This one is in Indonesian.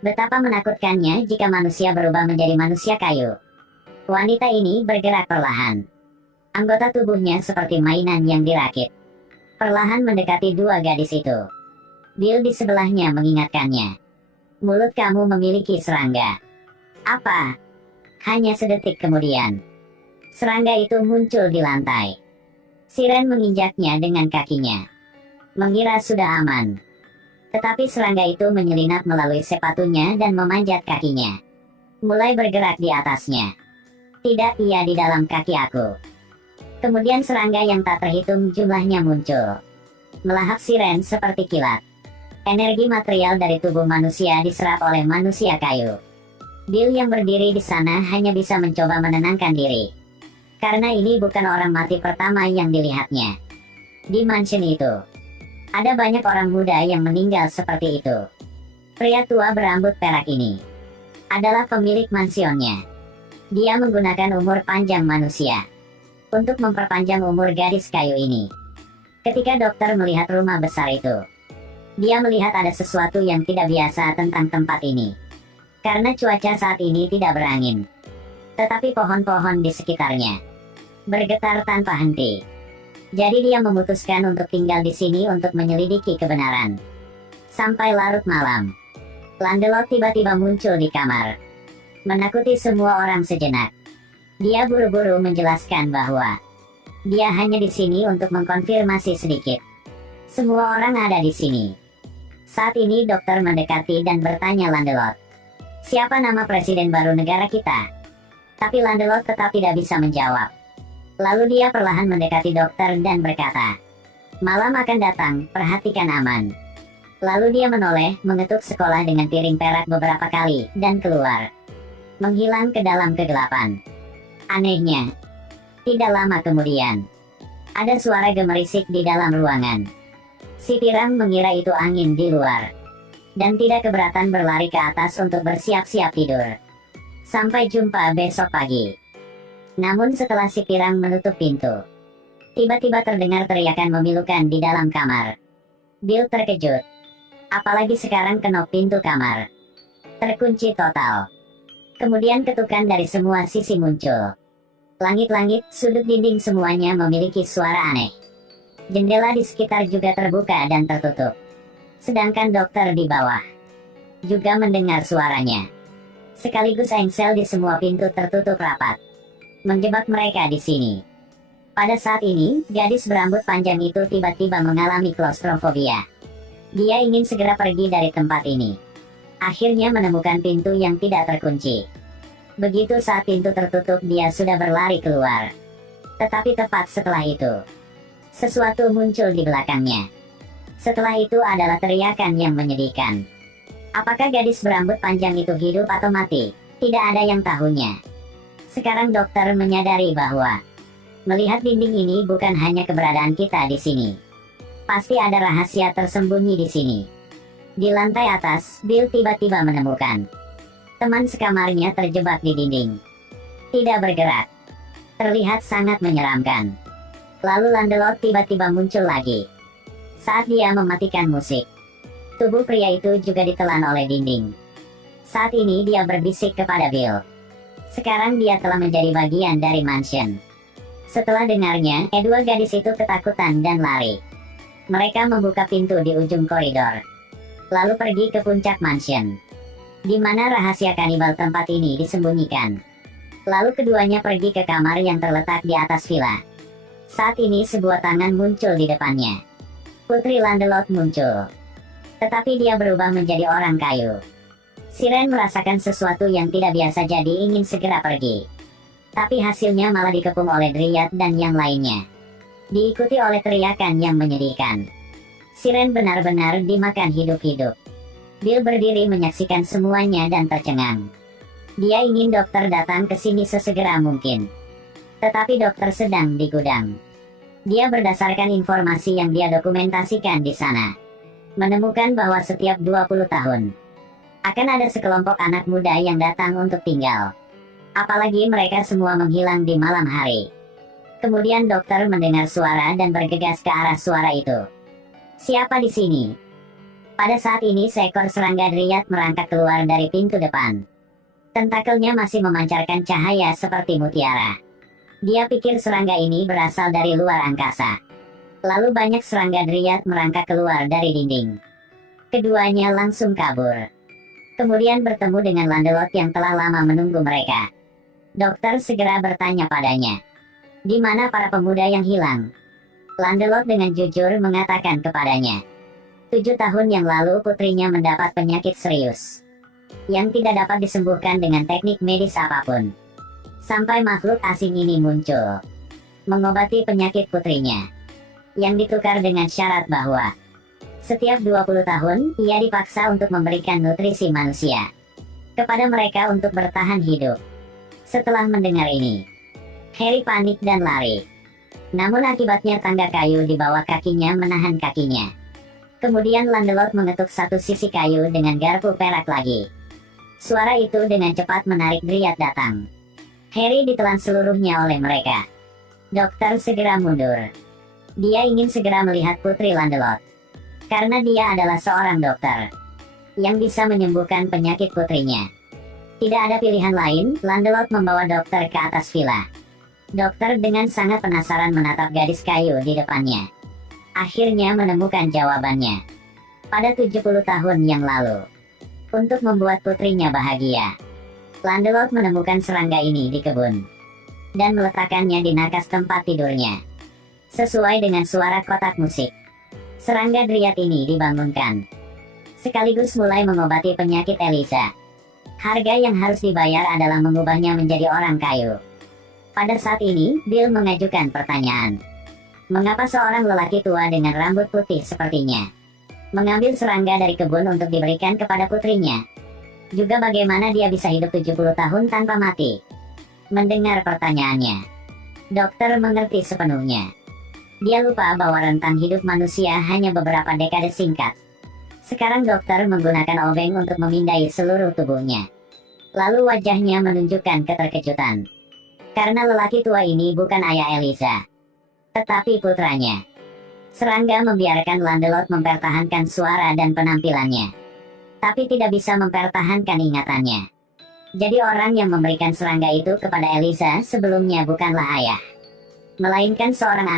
Betapa menakutkannya jika manusia berubah menjadi manusia kayu. Wanita ini bergerak perlahan. Anggota tubuhnya seperti mainan yang dirakit. Perlahan mendekati dua gadis itu. Bill di sebelahnya mengingatkannya. Mulut kamu memiliki serangga. Apa? Hanya sedetik kemudian, serangga itu muncul di lantai. Siren menginjaknya dengan kakinya. Mengira sudah aman. Tetapi serangga itu menyelinap melalui sepatunya dan memanjat kakinya. Mulai bergerak di atasnya. Tidak, ia di dalam kaki aku. Kemudian serangga yang tak terhitung jumlahnya muncul. Melahap Siren seperti kilat. Energi material dari tubuh manusia diserap oleh manusia kayu. Bill yang berdiri di sana hanya bisa mencoba menenangkan diri. Karena ini bukan orang mati pertama yang dilihatnya. Di mansion itu, ada banyak orang muda yang meninggal seperti itu. Pria tua berambut perak ini adalah pemilik mansionnya. Dia menggunakan umur panjang manusia untuk memperpanjang umur gadis kayu ini. Ketika dokter melihat rumah besar itu, dia melihat ada sesuatu yang tidak biasa tentang tempat ini. Karena cuaca saat ini tidak berangin. Tetapi pohon-pohon di sekitarnya bergetar tanpa henti. Jadi dia memutuskan untuk tinggal di sini untuk menyelidiki kebenaran. Sampai larut malam, Landelot tiba-tiba muncul di kamar. Menakuti semua orang sejenak. Dia buru-buru menjelaskan bahwa dia hanya di sini untuk mengkonfirmasi sedikit. Semua orang ada di sini. Saat ini dokter mendekati dan bertanya Landelot, siapa nama presiden baru negara kita? Tapi Landelot tetap tidak bisa menjawab. Lalu dia perlahan mendekati dokter dan berkata, malam akan datang, perhatikan aman. Lalu dia menoleh, mengetuk sekolah dengan piring perak beberapa kali, dan keluar. Menghilang ke dalam kegelapan. Anehnya, tidak lama kemudian, ada suara gemerisik di dalam ruangan. Si pirang mengira itu angin di luar, dan tidak keberatan berlari ke atas untuk bersiap-siap tidur. Sampai jumpa besok pagi. Namun setelah si pirang menutup pintu, tiba-tiba terdengar teriakan memilukan di dalam kamar. Bill terkejut. Apalagi sekarang kenop pintu kamar terkunci total. Kemudian ketukan dari semua sisi muncul. Langit-langit, sudut dinding semuanya memiliki suara aneh. Jendela di sekitar juga terbuka dan tertutup. Sedangkan dokter di bawah juga mendengar suaranya. Sekaligus engsel di semua pintu tertutup rapat, menjebak mereka di sini. Pada saat ini, gadis berambut panjang itu tiba-tiba mengalami klaustrofobia. Dia ingin segera pergi dari tempat ini. Akhirnya menemukan pintu yang tidak terkunci. Begitu saat pintu tertutup, dia sudah berlari keluar. Tetapi tepat setelah itu, sesuatu muncul di belakangnya. Setelah itu adalah teriakan yang menyedihkan. Apakah gadis berambut panjang itu hidup atau mati? Tidak ada yang tahunya. Sekarang dokter menyadari bahwa melihat dinding ini bukan hanya keberadaan kita di sini. Pasti ada rahasia tersembunyi di sini. Di lantai atas, Bill tiba-tiba menemukan teman sekamarnya terjebak di dinding. Tidak bergerak. Terlihat sangat menyeramkan. Lalu Landelot tiba-tiba muncul lagi. Saat dia mematikan musik, tubuh pria itu juga ditelan oleh dinding. Saat ini dia berbisik kepada Bill. Sekarang dia telah menjadi bagian dari mansion. Setelah dengarnya, kedua gadis itu ketakutan dan lari. Mereka membuka pintu di ujung koridor, lalu pergi ke puncak mansion, di mana rahasia kanibal tempat ini disembunyikan. Lalu keduanya pergi ke kamar yang terletak di atas villa. Saat ini sebuah tangan muncul di depannya. Putri Landelot muncul. Tetapi dia berubah menjadi orang kayu. Siren merasakan sesuatu yang tidak biasa, jadi ingin segera pergi. Tapi hasilnya malah dikepung oleh Dryad dan yang lainnya. Diikuti oleh teriakan yang menyedihkan. Siren benar-benar dimakan hidup-hidup. Bill berdiri menyaksikan semuanya dan tercengang. Dia ingin dokter datang ke sini sesegera mungkin. Tetapi dokter sedang di gudang. Dia berdasarkan informasi yang dia dokumentasikan di sana, menemukan bahwa setiap 20 tahun akan ada sekelompok anak muda yang datang untuk tinggal. Apalagi mereka semua menghilang di malam hari. Kemudian dokter mendengar suara dan bergegas ke arah suara itu. Siapa di sini? Pada saat ini seekor serangga Dryad merangkak keluar dari pintu depan. Tentakelnya masih memancarkan cahaya seperti mutiara. Dia pikir serangga ini berasal dari luar angkasa. Lalu banyak serangga Dryad merangkak keluar dari dinding. Keduanya langsung kabur. Kemudian bertemu dengan Landelot yang telah lama menunggu mereka. Dokter segera bertanya padanya, "Di mana para pemuda yang hilang?" Landelot dengan jujur mengatakan kepadanya, 7 tahun yang lalu putrinya mendapat penyakit serius yang tidak dapat disembuhkan dengan teknik medis apapun. Sampai makhluk asing ini muncul, mengobati penyakit putrinya, yang ditukar dengan syarat bahwa setiap 20 tahun, ia dipaksa untuk memberikan nutrisi manusia kepada mereka untuk bertahan hidup. Setelah mendengar ini, Harry panik dan lari. Namun akibatnya tangga kayu di bawah kakinya menahan kakinya. Kemudian Landelot mengetuk satu sisi kayu dengan garpu perak lagi. Suara itu dengan cepat menarik Dryad datang. Harry ditelan seluruhnya oleh mereka. Dokter segera mundur. Dia ingin segera melihat putri Landelot. Karena dia adalah seorang dokter yang bisa menyembuhkan penyakit putrinya. Tidak ada pilihan lain, Landelot membawa dokter ke atas villa. Dokter dengan sangat penasaran menatap gadis kayu di depannya. Akhirnya menemukan jawabannya. Pada 70 tahun yang lalu, untuk membuat putrinya bahagia, Landelot menemukan serangga ini di kebun dan meletakkannya di nakas tempat tidurnya. Sesuai dengan suara kotak musik, serangga Dryad ini dibangunkan, sekaligus mulai mengobati penyakit Eliza. Harga yang harus dibayar adalah mengubahnya menjadi orang kayu. Pada saat ini, Bill mengajukan pertanyaan. Mengapa seorang lelaki tua dengan rambut putih sepertinya mengambil serangga dari kebun untuk diberikan kepada putrinya? Juga bagaimana dia bisa hidup 70 tahun tanpa mati? Mendengar pertanyaannya, dokter mengerti sepenuhnya. Dia lupa bahwa rentang hidup manusia hanya beberapa dekade singkat. Sekarang dokter menggunakan obeng untuk memindai seluruh tubuhnya. Lalu wajahnya menunjukkan keterkejutan. Karena lelaki tua ini bukan ayah Eliza, tetapi putranya. Serangga membiarkan Landelot mempertahankan suara dan penampilannya, tapi tidak bisa mempertahankan ingatannya. Jadi orang yang memberikan serangga itu kepada Eliza sebelumnya bukanlah ayah, melainkan seorang anak